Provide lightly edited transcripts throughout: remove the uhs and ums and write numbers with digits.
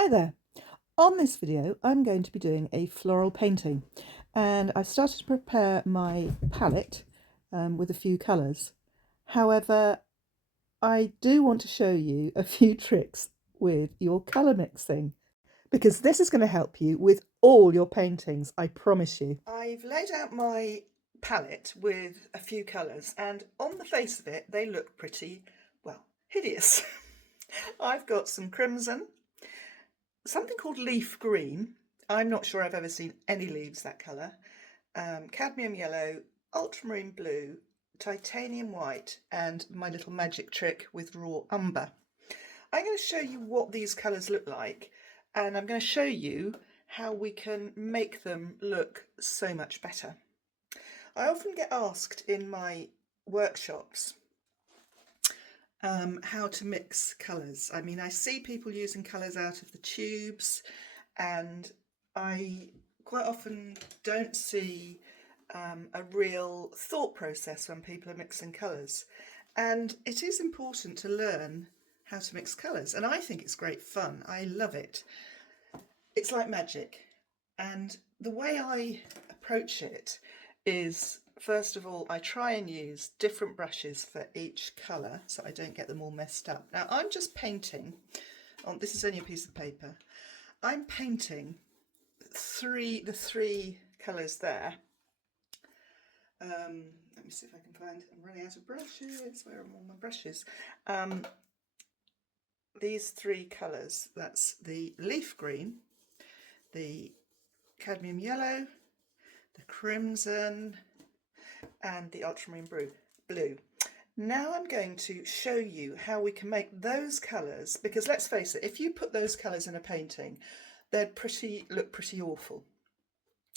Hi there. On this video I'm going to be doing a floral painting, and I've started to prepare my palette with a few colours. However, I do want to show you a few tricks with your colour mixing, because this is going to help you with all your paintings, I promise you. I've laid out my palette with a few colours, and on the face of it they look pretty, well, hideous. I've got some crimson, something called leaf green. I'm not sure I've ever seen any leaves that colour. Cadmium yellow, ultramarine blue, titanium white, and my little magic trick with raw umber. I'm going to show you what these colours look like, and I'm going to show you how we can make them look so much better. I often get asked in my workshops how to mix colours. I mean, I see people using colours out of the tubes, and I quite often don't see a real thought process when people are mixing colours. And it is important to learn how to mix colours, and I think it's great fun. I love it. It's like magic. And the way I approach it is, first of all, I try and use different brushes for each colour so I don't get them all messed up. Now I'm just painting on, this is only a piece of paper, I'm painting the three colours there. Let me see if I can find, I'm running out of brushes, where are all my brushes? These three colours, that's the leaf green, the cadmium yellow, the crimson, and the ultramarine blue. Now I'm going to show you how we can make those colours, because let's face it, if you put those colours in a painting, they'd look pretty awful.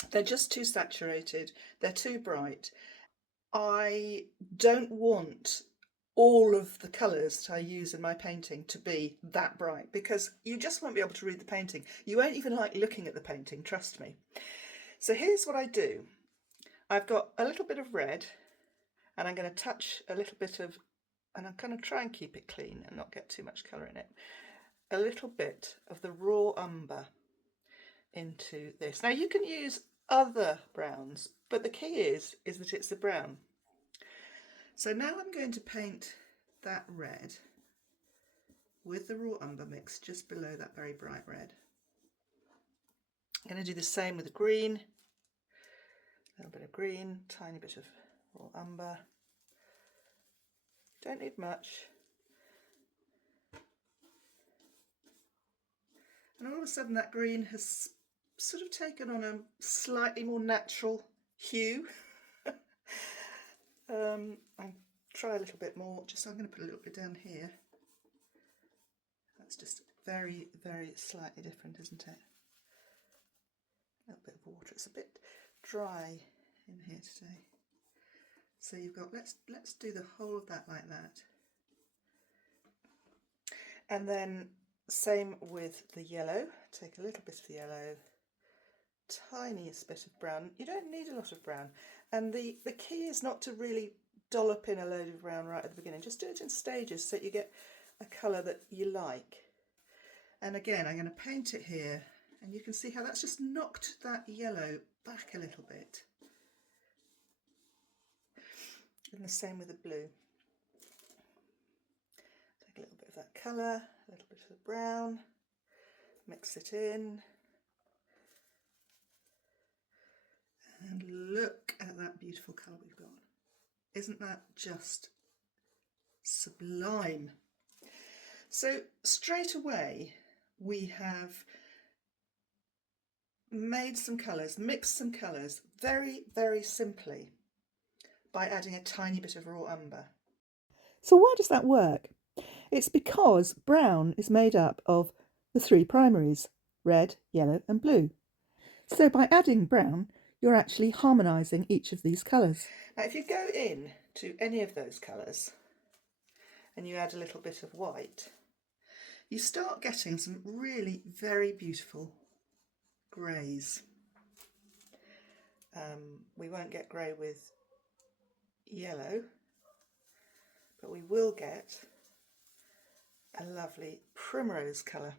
They're just too saturated, they're too bright. I don't want all of the colours that I use in my painting to be that bright, because you just won't be able to read the painting. You won't even like looking at the painting, trust me. So here's what I do. I've got a little bit of red, and I'm going to touch a little bit of, and I'm going to try and keep it clean and not get too much colour in it, a little bit of the raw umber into this. Now you can use other browns, but the key is that it's the brown. So now I'm going to paint that red with the raw umber mix just below that very bright red. I'm going to do the same with the green, a little bit of green, tiny bit of raw umber. Don't need much. And all of a sudden that green has sort of taken on a slightly more natural hue. I try a little bit more, just I'm going to put a little bit down here. That's just very, very slightly different, isn't it? A little bit of water. It's a bit dry in here today. So you've got, let's do the whole of that like that. And then same with the yellow. Take a little bit of the yellow, tiniest bit of brown. You don't need a lot of brown. And the key is not to really dollop in a load of brown right at the beginning. Just do it in stages so that you get a colour that you like. And again, I'm going to paint it here, and you can see how that's just knocked that yellow back a little bit. And the same with the blue. Take a little bit of that colour, a little bit of the brown, mix it in. And look at that beautiful colour we've got. Isn't that just sublime? So straight away we have made some colours, mixed some colours very, very simply by adding a tiny bit of raw umber. So why does that work? It's because brown is made up of the three primaries, red, yellow and blue. So by adding brown, you're actually harmonising each of these colours. Now if you go in to any of those colours and you add a little bit of white, you start getting some really very beautiful greys. We won't get grey with yellow, but we will get a lovely primrose colour.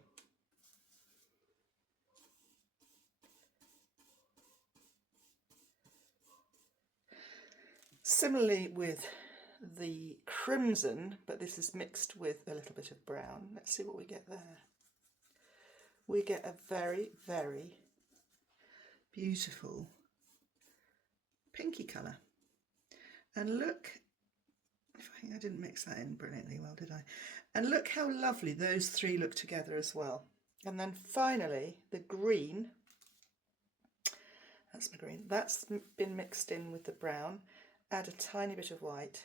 Similarly with the crimson, but this is mixed with a little bit of brown. Let's see what we get there. We get a very, very beautiful pinky colour. And look, I didn't mix that in brilliantly well, did I? And look how lovely those three look together as well. And then finally, the green, that's my green, that's been mixed in with the brown. Add a tiny bit of white.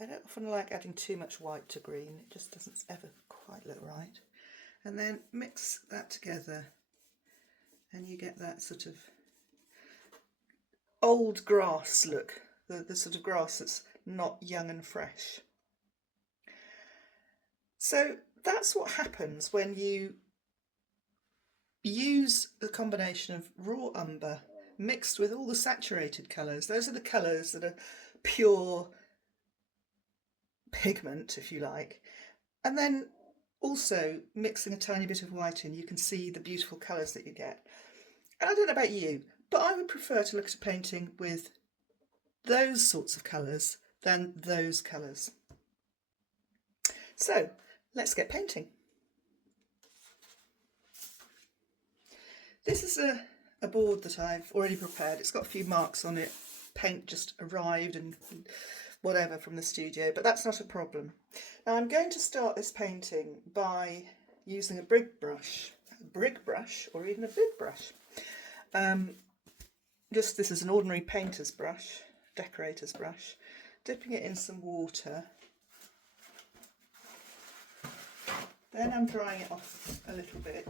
I don't often like adding too much white to green, it just doesn't ever quite look right. And then mix that together and you get that sort of old grass look, the sort of grass that's not young and fresh. So that's what happens when you use the combination of raw umber mixed with all the saturated colours. Those are the colours that are pure pigment, if you like, and then also mixing a tiny bit of white in, you can see the beautiful colours that you get. And I don't know about you, but I would prefer to look at a painting with those sorts of colours than those colours. So let's get painting. This is a board that I've already prepared. It's got a few marks on it. Paint just arrived and whatever from the studio, but that's not a problem. Now I'm going to start this painting by using a brig brush or even a big brush. This is an ordinary painter's brush, decorator's brush, dipping it in some water. Then I'm drying it off a little bit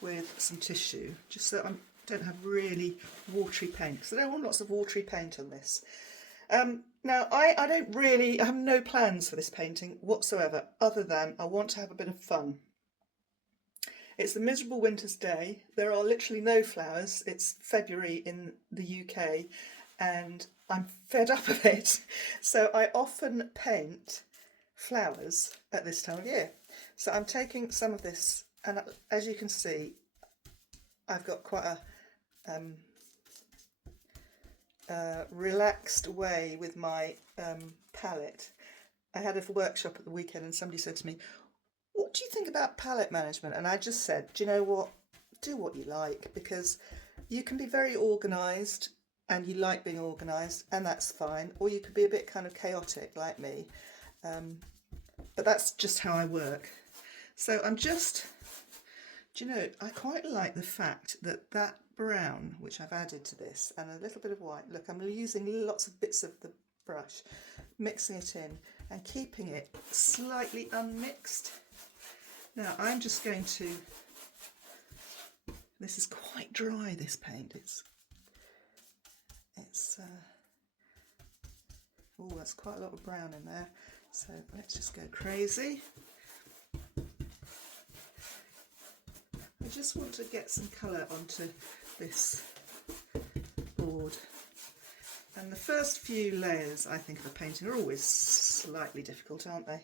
with some tissue, just so I don't have really watery paint, because I don't want lots of watery paint on this. Now I have no plans for this painting whatsoever, other than I want to have a bit of fun. It's a miserable winter's day. There are literally no flowers. It's February in the UK and I'm fed up of it. So I often paint flowers at this time of year. So I'm taking some of this, and as you can see, I've got quite a relaxed way with my palette. I had a workshop at the weekend and somebody said to me, "What do you think about palette management?" And I just said, do you know what? Do what you like, because you can be very organised and you like being organised, and that's fine. Or you could be a bit kind of chaotic like me. But that's just how I work. So I'm just, do you know, I quite like the fact that that brown, which I've added to this, and a little bit of white, look, I'm using lots of bits of the brush, mixing it in and keeping it slightly unmixed. Now I'm just going to, this is quite dry, this paint, oh, that's quite a lot of brown in there, so let's just go crazy. I just want to get some colour onto this board. And the first few layers, I think, of a painting are always slightly difficult, aren't they?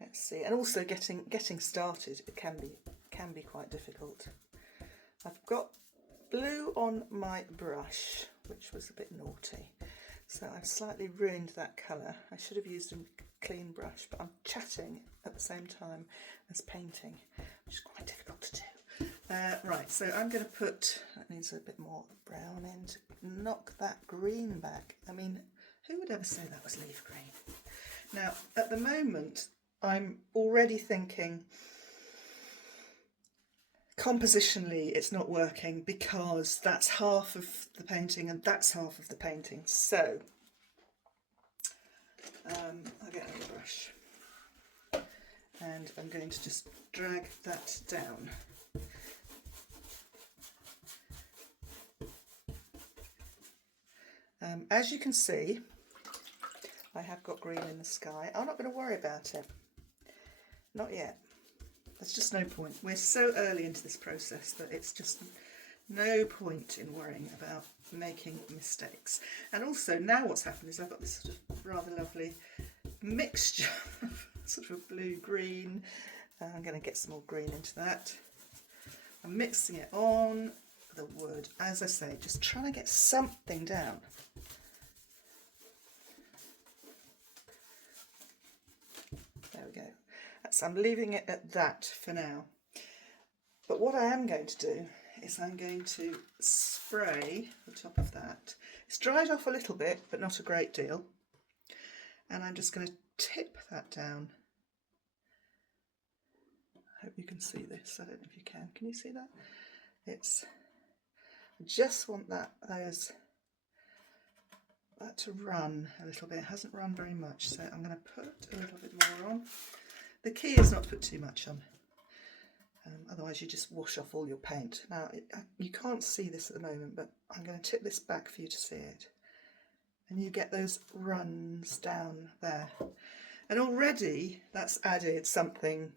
Let's see, and also getting started, it can be quite difficult. I've got blue on my brush, which was a bit naughty, so I've slightly ruined that colour. I should have used a clean brush, but I'm chatting at the same time as painting, which is quite difficult to do. Right, so I'm going to put, that needs a bit more brown in to knock that green back. I mean, who would ever say that was leaf green? Now, at the moment, I'm already thinking compositionally it's not working, because that's half of the painting and that's half of the painting. So I'll get another brush and I'm going to just drag that down. As you can see, I have got green in the sky. I'm not going to worry about it. Not yet. There's just no point. We're so early into this process that it's just no point in worrying about making mistakes. And also now what's happened is I've got this sort of rather lovely mixture of sort of blue-green. I'm going to get some more green into that. I'm mixing it on the wood, as I say, just trying to get something down. There we go. So I'm leaving it at that for now. But what I am going to do is I'm going to spray the top of that. It's dried off a little bit, but not a great deal. And I'm just going to tip that down. I hope you can see this. I don't know if you can. Can you see that? I just want that to run a little bit. It hasn't run very much, so I'm going to put a little bit more on. The key is not to put too much on. Otherwise you just wash off all your paint. Now you can't see this at the moment, but I'm going to tip this back for you to see it. And you get those runs down there. And already that's added something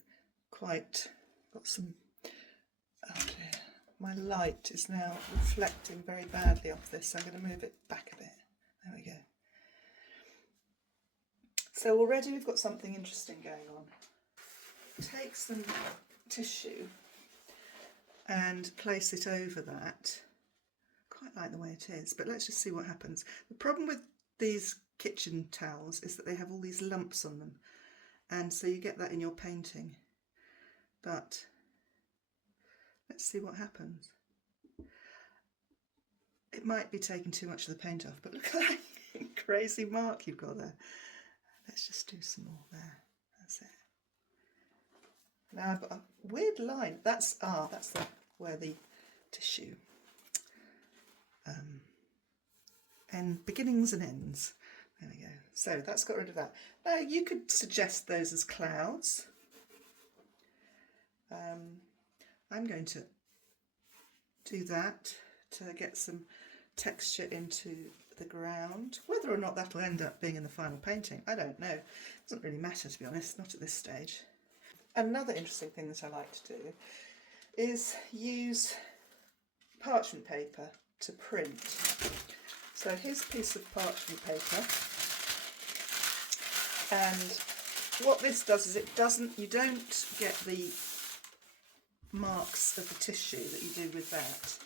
quite, got some, oh dear, my light is now reflecting very badly off this, so I'm going to move it back a bit. There we go. So already we've got something interesting going on. Take some tissue and place it over that. Quite like the way it is, but let's just see what happens. The problem with these kitchen towels is that they have all these lumps on them, and so you get that in your painting. But let's see what happens. It might be taking too much of the paint off, but look at that crazy mark you've got there. Let's just do some more there. That's it. Now I've got a weird line. That's where the tissue and beginnings and ends. There we go. So that's got rid of that. Now you could suggest those as clouds. I'm going to do that to get some texture into the ground. Whether or not that'll end up being in the final painting, I don't know. It doesn't really matter, to be honest, not at this stage. Another interesting thing that I like to do is use parchment paper to print. So here's a piece of parchment paper, and what this does is you don't get the marks of the tissue that you do with that,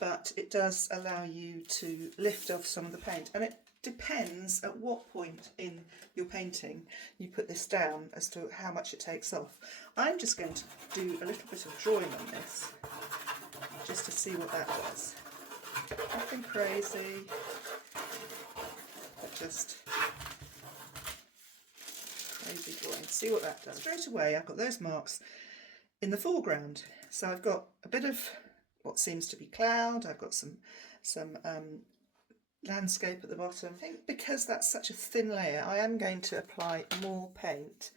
but it does allow you to lift off some of the paint, and it depends at what point in your painting you put this down as to how much it takes off. I'm just going to do a little bit of drawing on this just to see what that does. Nothing crazy, but just crazy drawing. See what that does. Straight away I've got those marks in the foreground. So I've got a bit of what seems to be cloud, I've got some landscape at the bottom. I think because that's such a thin layer, I am going to apply more paint.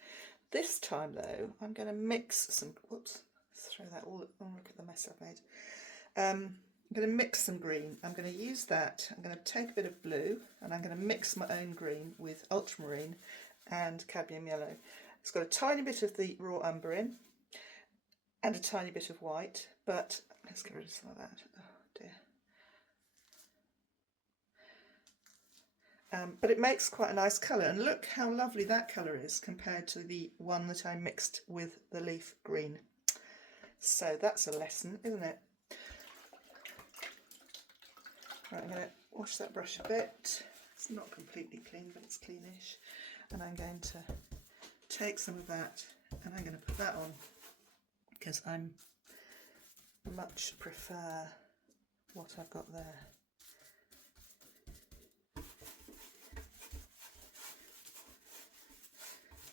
This time though, I'm going to mix some, whoops, let's throw that all, oh look at the mess I've made. I'm going to mix some green. I'm going to use that, I'm going to take a bit of blue and I'm going to mix my own green with ultramarine and cadmium yellow. It's got a tiny bit of the raw umber in and a tiny bit of white, but let's get rid of some of that. Oh dear. But it makes quite a nice colour, and look how lovely that colour is compared to the one that I mixed with the leaf green. So that's a lesson, isn't it? Right, I'm going to wash that brush a bit. It's not completely clean, but it's cleanish. And I'm going to take some of that and I'm going to put that on because I much prefer what I've got there.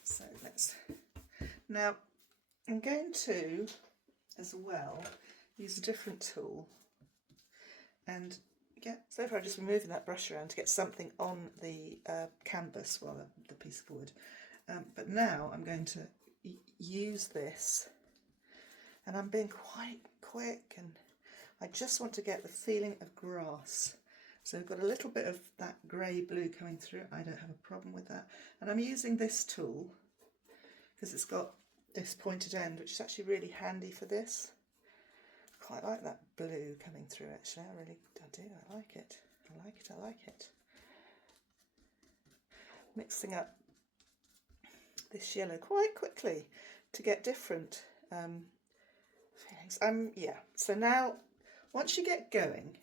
So now I'm going to as well use a different tool and so far I've just been moving that brush around to get something on the canvas, well the piece of wood, but now I'm going to use this, and I'm being quite quick, and I just want to get the feeling of grass. So I've got a little bit of that grey blue coming through. I don't have a problem with that, and I'm using this tool because it's got this pointed end, which is actually really handy for this. Quite like that blue coming through actually, I do, I like it, I like it. Mixing up this yellow quite quickly to get different feelings. Yeah, so now once you get going,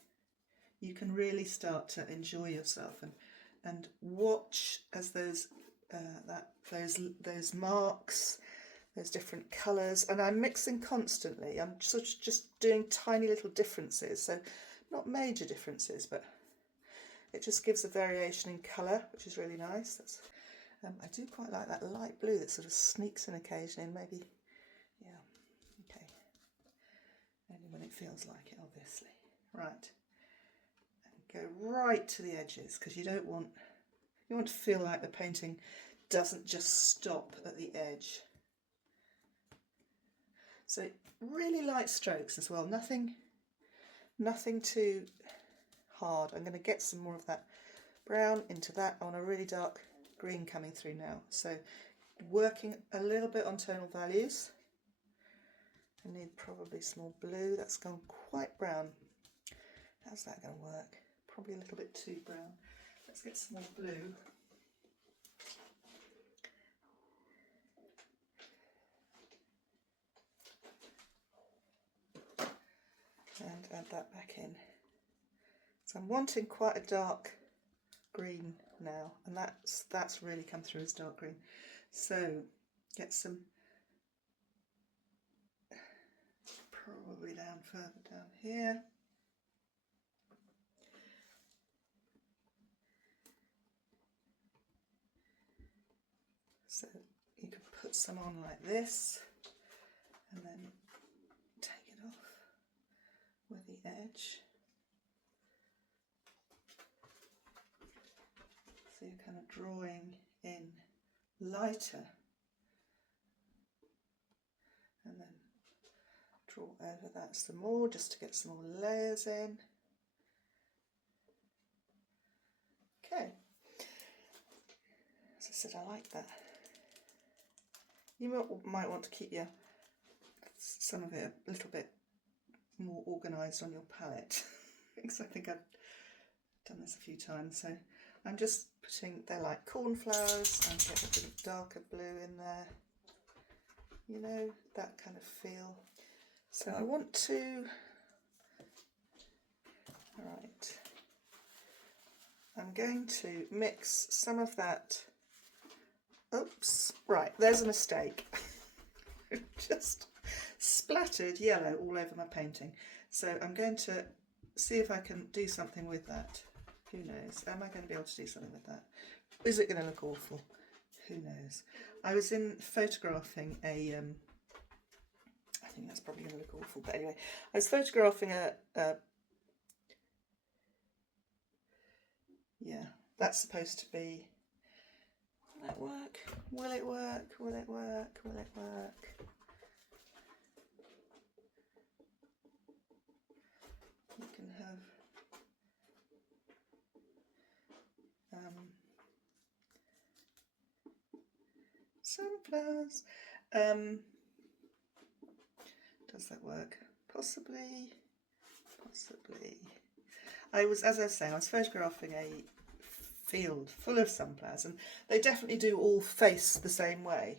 you can really start to enjoy yourself and watch as those marks, those different colours, and I'm mixing constantly. I'm sort of just doing tiny little differences, so not major differences, but it just gives a variation in colour, which is really nice. I do quite like that light blue that sort of sneaks in occasionally, and maybe, yeah, okay, only when it feels like it, obviously. Right, and go right to the edges, because you want to feel like the painting doesn't just stop at the edge. So really light strokes as well, nothing too hard. I'm going to get some more of that brown into that. I want a really dark green coming through now. So working a little bit on tonal values. I need probably some more blue. That's gone quite brown. How's that going to work? Probably a little bit too brown. Let's get some more blue. And add that back in. So I'm wanting quite a dark green now, and that's really come through as dark green. So get some, probably down further down here. So you can put some on like this and then take it off with the edge. So you're kind of drawing in lighter and then draw over that some more just to get some more layers in. Okay, as I said, I like that. You might want to keep some of it a little bit more organised on your palette because I think I've done this a few times. So I'm just putting, they're like cornflowers, and get a bit of darker blue in there, you know, that kind of feel. So I want to, right, I'm going to mix some of that, oops, right, there's a mistake. Just splattered yellow all over my painting. So I'm going to see if I can do something with that. Who knows? Am I going to be able to do something with that? Is it going to look awful? Who knows? I was photographing a, I think that's probably going to look awful, but anyway, I was photographing yeah, that's supposed to be, will it work? Will it work? Will it work? Will it work? You can have sunflowers. Does that work? Possibly. Possibly. As I was saying, I was photographing a field full of sunflowers, and they definitely do all face the same way.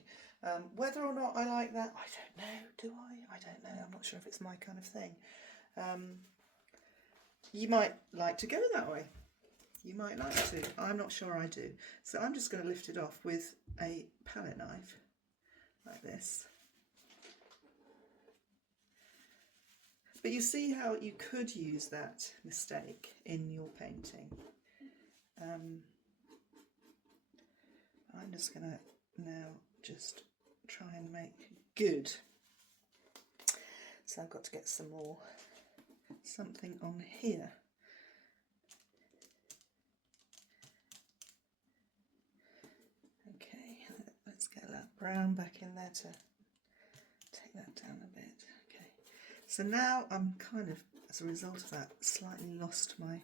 Whether or not I like that, I don't know. Do I? I don't know. I'm not sure if it's my kind of thing. You might like to go that way. You might like to. I'm not sure I do. So I'm just going to lift it off with a palette knife, like this. But you see how you could use that mistake in your painting. I'm just going to now just try and make good. So I've got to get some more, something on here. Okay, let's get that brown back in there to take that down a bit. Okay, so now I'm kind of, as a result of that, slightly lost my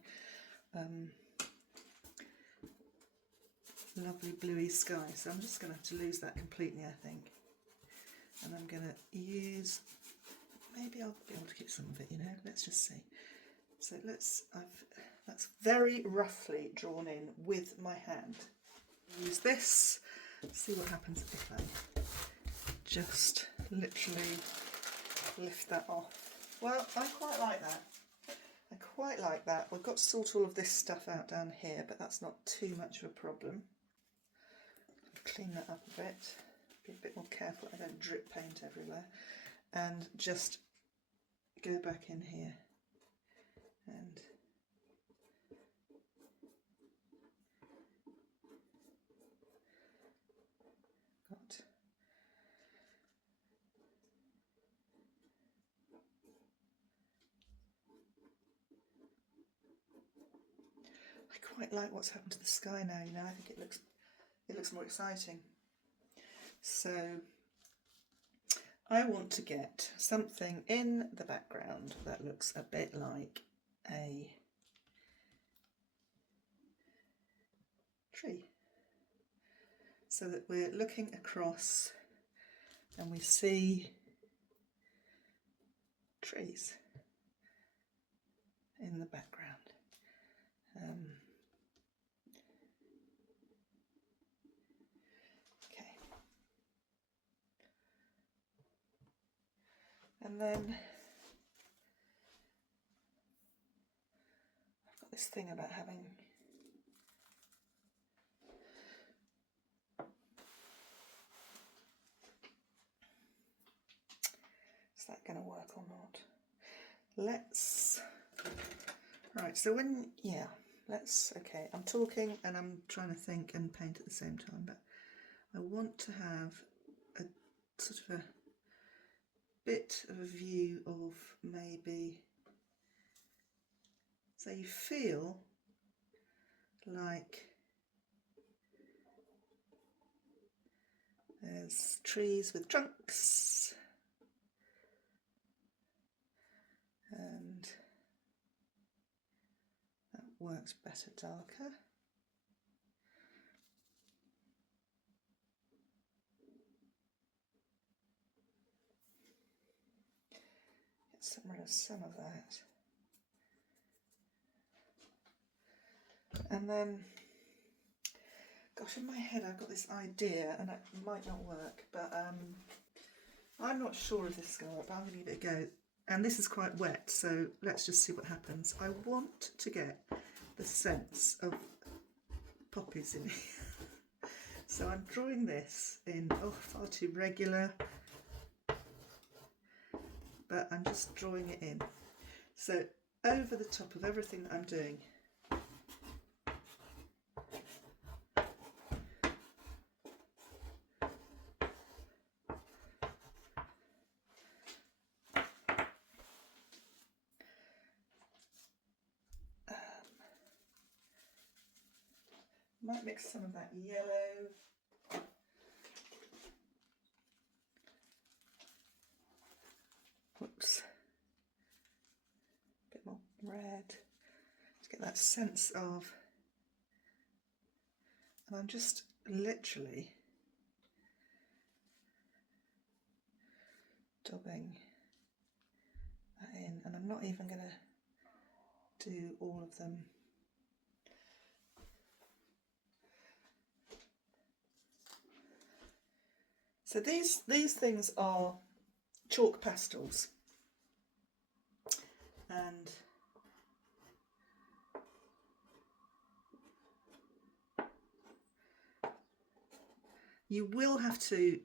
lovely bluey sky. So I'm just going to have to lose that completely, I think. And I'm going to use, maybe I'll be able to keep some of it, you know, let's just see. So that's very roughly drawn in with my hand. Use this, see what happens if I just literally lift that off. Well, I quite like that. I quite like that. We've got to sort all of this stuff out down here, but that's not too much of a problem. Clean that up a bit. Be a bit more careful I don't drip paint everywhere. And just go back in here and got I quite like what's happened to the sky now, you know. I think it looks more exciting. So I want to get something in the background that looks a bit like a tree, so that we're looking across and we see trees in the background. Okay, and then I've got this thing about having is that going to work or not? Let's right, so when okay, I'm talking and I'm trying to think and paint at the same time, but I want to have a sort of a bit of a view of maybe, so you feel like there's trees with trunks and that works better darker. Get rid of some of that. And then, gosh, in my head I've got this idea, and it might not work, but I'm not sure if this is going to work, but I'm going to give it a go. And this is quite wet, so let's just see what happens. I want to get the sense of poppies in here. So I'm drawing this in, far too regular, but I'm just drawing it in. So over the top of everything that I'm doing, might mix some of that yellow. Whoops. A bit more red. To get that sense of, and I'm just literally dabbing that in, and I'm not even going to do all of them. So these things are chalk pastels, and you will have to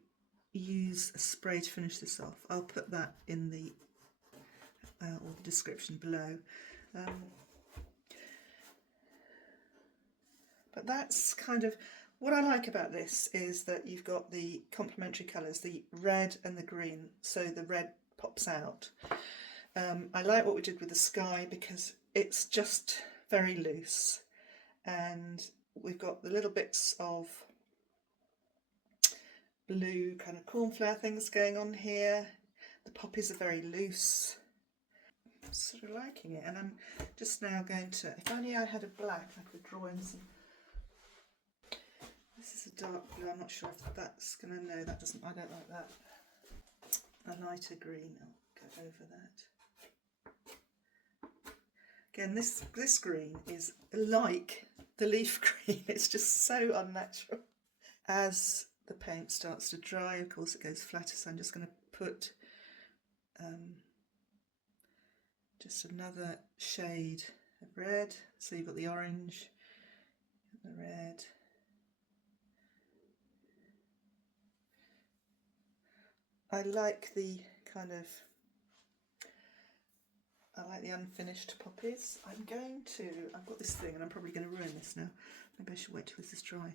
use a spray to finish this off. I'll put that in the or the description below. But that's kind of what I like about this, is that you've got the complementary colours, the red and the green, so the red pops out. I like what we did with the sky because it's just very loose, and we've got the little bits of blue kind of cornflower things going on here. The poppies are very loose. I'm sort of liking it, and I'm just now going to, if only I had a black, I could draw in some. This is a dark blue, I'm not sure if that's going to, no, that doesn't, I don't like that. A lighter green, I'll go over that. Again, this green is like the leaf green, it's just so unnatural. As the paint starts to dry, of course it goes flatter, so I'm just going to put just another shade of red. So you've got the orange, the red. I like the kind of, I like the unfinished poppies. I've got this thing and I'm probably going to ruin this now. Maybe I should wait till this is dry.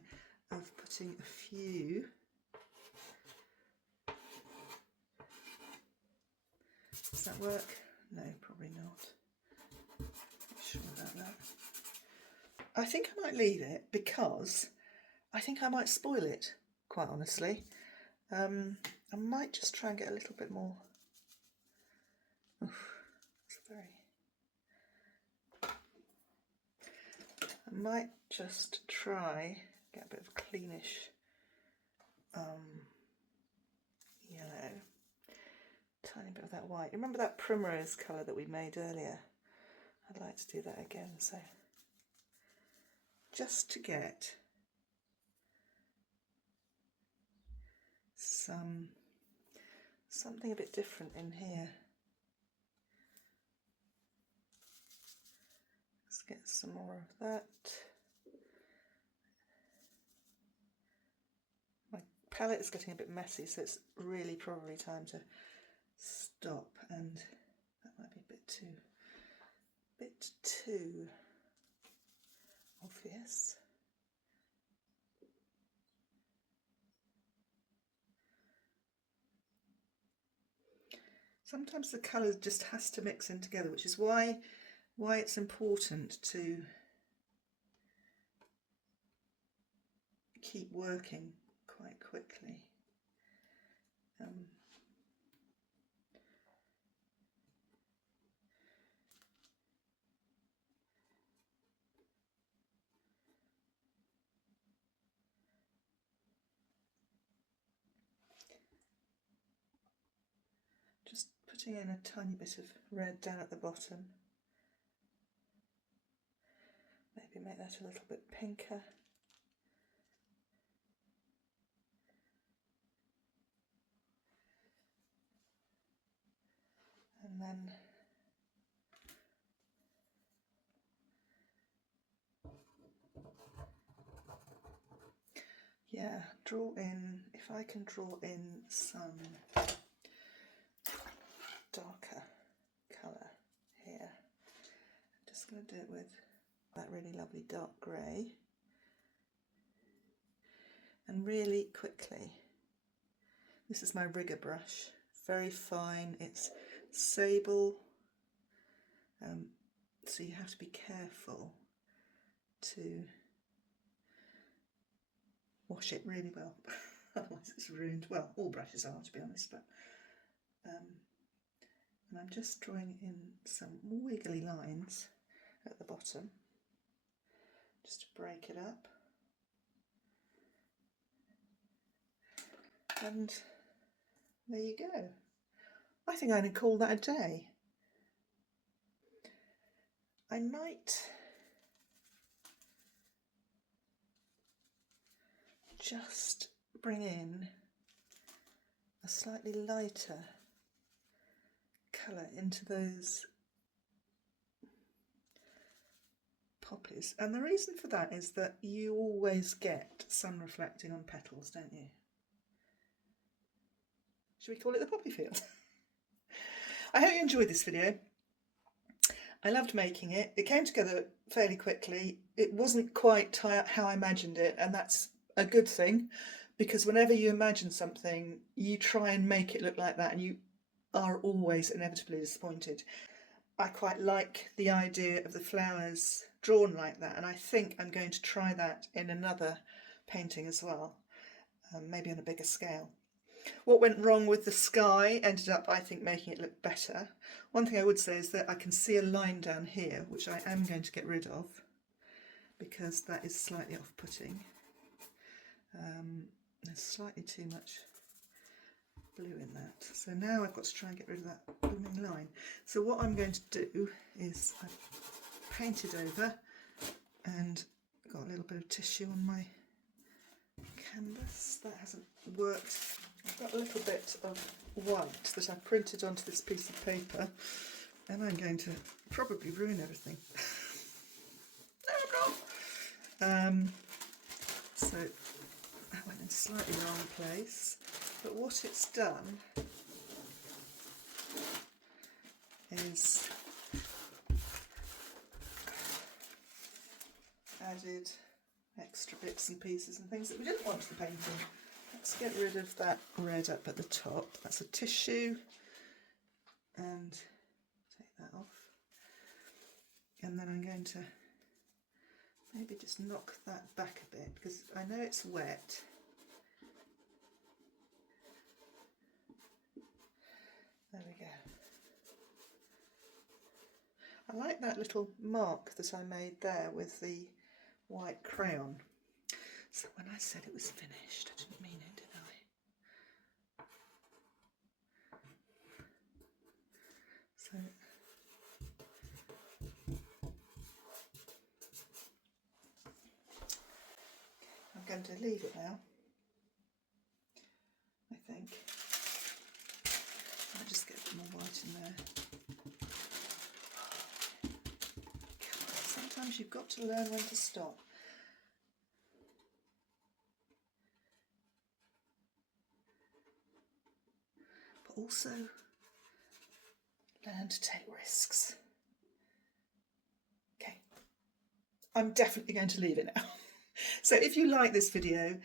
Of putting a few Does that work? No, probably not. Not sure about that. I think I might leave it because I think I might spoil it, quite honestly. I might just try and get a little bit more. Oof, that's I might just try get a bit of cleanish yellow. Tiny bit of that white. Remember that primrose colour that we made earlier? I'd like to do that again, so just to get something a bit different in here. Let's get some more of that. My palette is getting a bit messy, so it's really probably time to stop, and that might be a bit too obvious. Sometimes the colour just has to mix in together, which is why it's important to keep working quite quickly. Just putting in a tiny bit of red down at the bottom. Maybe make that a little bit pinker. And then yeah, draw in, if I can draw in some darker colour here. I'm just going to do it with that really lovely dark grey. And really quickly, this is my rigger brush, very fine, it's sable, so you have to be careful to wash it really well, otherwise it's ruined. Well, all brushes are, to be honest, but and I'm just drawing in some wiggly lines at the bottom just to break it up, and there you go. I think I'm going to call that a day. I might just bring in a slightly lighter colour into those poppies, and the reason for that is that you always get sun reflecting on petals, don't you? Should we call it the poppy field? I hope you enjoyed this video. I loved making it. It came together fairly quickly. It wasn't quite how I imagined it, and that's a good thing, because whenever you imagine something, you try and make it look like that, and you are always inevitably disappointed. I quite like the idea of the flowers drawn like that, and I think I'm going to try that in another painting as well, maybe on a bigger scale. What went wrong with the sky ended up, I think, making it look better. One thing I would say is that I can see a line down here, which I am going to get rid of, because that is slightly off-putting. There's slightly too much blue in that. So now I've got to try and get rid of that blooming line. So what I'm going to do is I've painted over and got a little bit of tissue on my canvas. That hasn't worked I've got a little bit of white that I've printed onto this piece of paper, and I'm going to probably ruin everything. No, I'm not. So I went in a slightly wrong place, but what it's done is added extra bits and pieces and things that we didn't want to the painting. Let's get rid of that red up at the top. That's a tissue, and take that off. And then I'm going to maybe just knock that back a bit because I know it's wet. There we go. I like that little mark that I made there with the white crayon. So when I said it was finished, I didn't mean it, did I? So I'm going to leave it now, I think. I'll just get a bit more white in there. Sometimes you've got to learn when to stop. But also learn to take risks. Okay, I'm definitely going to leave it now. So if you like this video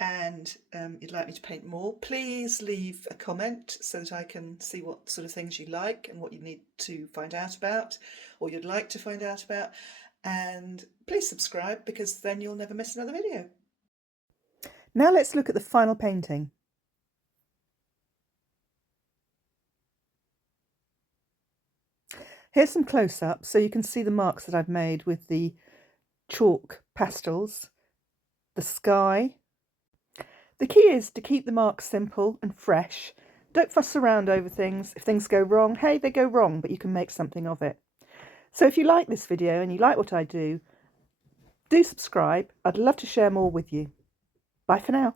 and you'd like me to paint more, please leave a comment so that I can see what sort of things you like and what you need to find out about, or you'd like to find out about. And please subscribe, because then you'll never miss another video. Now let's look at the final painting. Here's some close-ups so you can see the marks that I've made with the chalk pastels, the sky. The key is to keep the marks simple and fresh. Don't fuss around over things. If things go wrong, hey, they go wrong, but you can make something of it. So if you like this video and you like what I do subscribe. I'd love to share more with you. Bye for now.